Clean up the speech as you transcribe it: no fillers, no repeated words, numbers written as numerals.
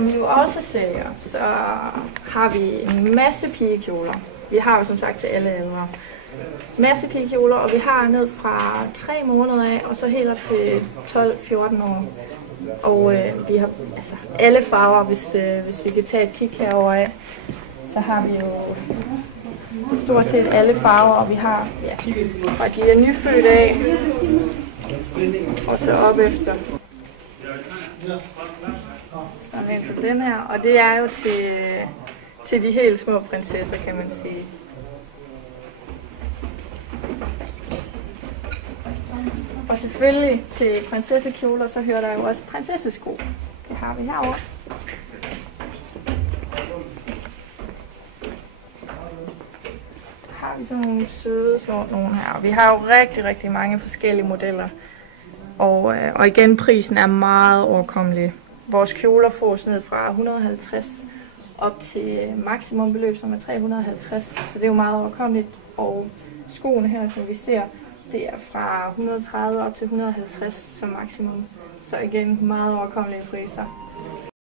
som vi jo også sælger, så har vi en masse pigekjoler. Vi har jo som sagt til alle aldre. Masse pigekjoler, og vi har ned fra 3 måneder af, og så helt op til 12-14 år. Og vi har altså alle farver, hvis vi kan tage et kig herover af. Så har vi jo stort set alle farver, og vi har fra de er nyfødte af, og så op efter. Så er altså den her, og det er jo til de helt små prinsesser, kan man sige. Og selvfølgelig til prinsessekjoler, så hører der jo også prinsessesko. Det har vi herovre. Der har vi sådan nogle søde små nogle her. Og vi har jo rigtig mange forskellige modeller. Og igen, prisen er meget overkommelig. Vores kjoler fås ned fra 150 op til maksimumbeløb, som er 350. Så det er jo meget overkommeligt. Og skoene her, som vi ser, det er fra 130 op til 150 som maksimum. Så igen, meget overkommelige priser.